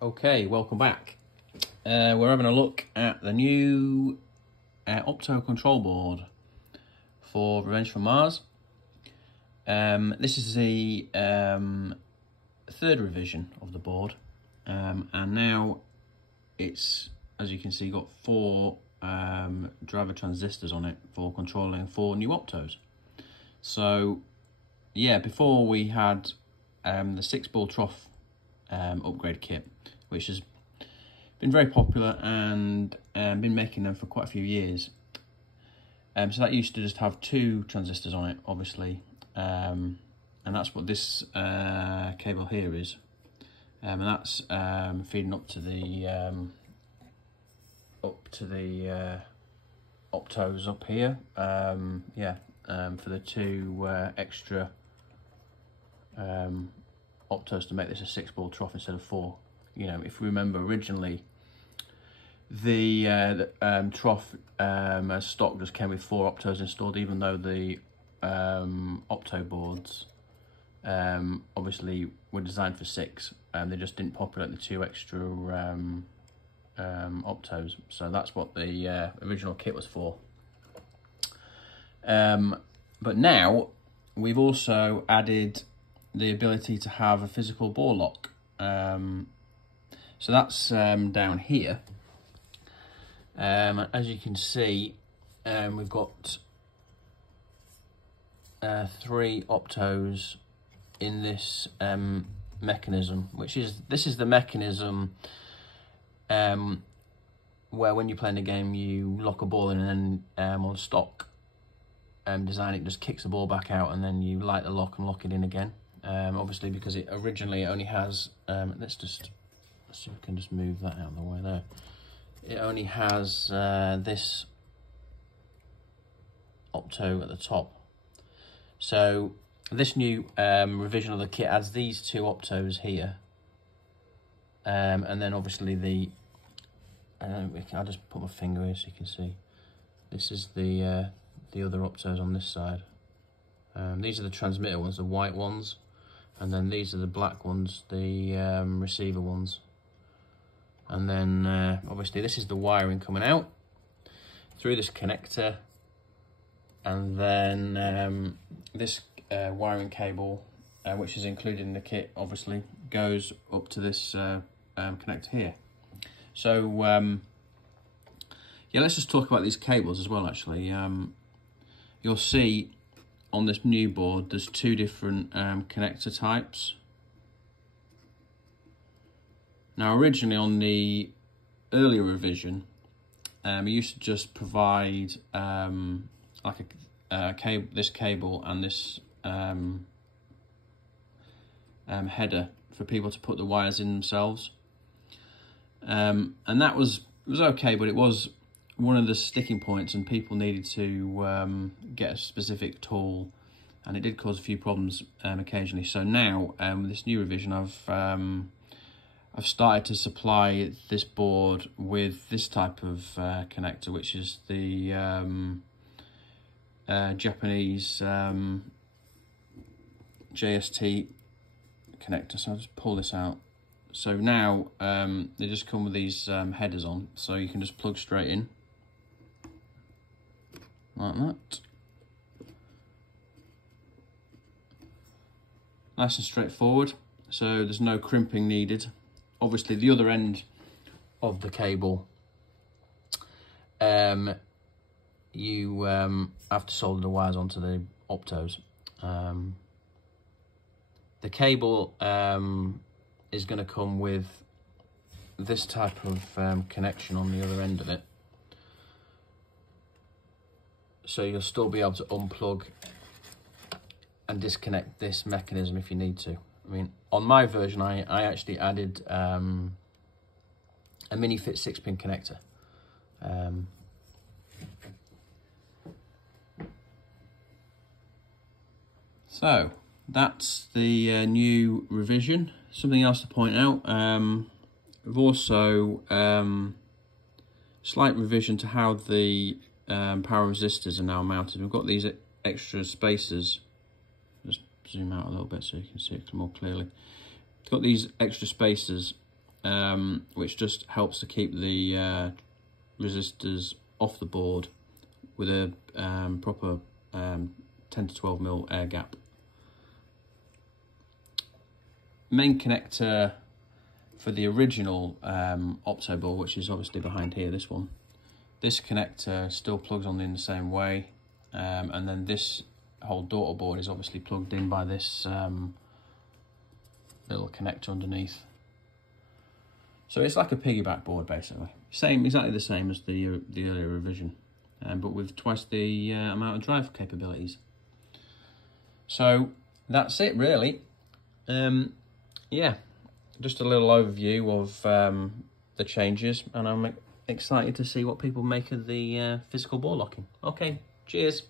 Okay, welcome back. We're having a look at the new opto control board for Revenge from Mars. This is the third revision of the board, and now it's, as you can see, got 4 driver transistors on it for controlling 4 new optos. So yeah, before we had the 6-ball trough upgrade kit, which has been very popular and been making them for quite a few years. So that used to just have 2 transistors on it, obviously, and that's what this cable here is, and that's feeding up to the optos up here. For the 2 extra optos to make this a 6-ball trough instead of 4. You know, if we remember originally, the trough as stock just came with 4 optos installed, even though the opto boards obviously were designed for 6, and they just didn't populate the 2 extra optos. So that's what the original kit was for. But now we've also added the ability to have a physical ball lock. So that's down here. As you can see, we've got 3 optos in this mechanism, this is the mechanism where when you play in the game you lock a ball in, and then on stock design it just kicks the ball back out, and then you light the lock and lock it in again. Obviously, because it originally only has, let's see if we can just move that out of the way there. It only has this opto at the top. So this new revision of the kit adds these 2 optos here, and then obviously the I'll just put my finger here so you can see. This is the other optos on this side. These are the transmitter ones, the white ones, and then these are the black ones, the receiver ones. And then obviously this is the wiring coming out through this connector, and then this wiring cable, which is included in the kit, obviously goes up to this connector here. So yeah, let's just talk about these cables as well. Actually, you'll see on this new board there's 2 different connector types. Now originally on the earlier revision, we used to just provide like this cable and this header for people to put the wires in themselves, and that was okay, but it was one of the sticking points, and people needed to get a specific tool, and it did cause a few problems occasionally. So now with this new revision, I've started to supply this board with this type of connector, which is the Japanese JST connector. So I'll just pull this out. So now they just come with these headers on, so you can just plug straight in like that. Nice and straightforward, so there's no crimping needed. Obviously the other end of the cable, you have to solder the wires onto the optos. The cable is going to come with this type of connection on the other end of it, so you'll still be able to unplug and disconnect this mechanism if you need to. I mean, on my version, I actually added a mini fit 6-pin connector. So that's the new revision. Something else to point out, we've also slight revision to how the power resistors are now mounted. We've got these extra spacers. Just zoom out a little bit so you can see it more clearly. It's got these extra spacers which just helps to keep the resistors off the board with a proper 10 to 12mm air gap. Main connector for the original opto board, which is obviously behind here, this one. This connector still plugs on in the same way, and then this whole daughter board is obviously plugged in by this little connector underneath. So it's like a piggyback board basically. Exactly the same as the earlier revision, but with twice the amount of drive capabilities. So that's it really. Yeah, just a little overview of the changes, and I'm excited to see what people make of the physical board locking. Okay, cheers.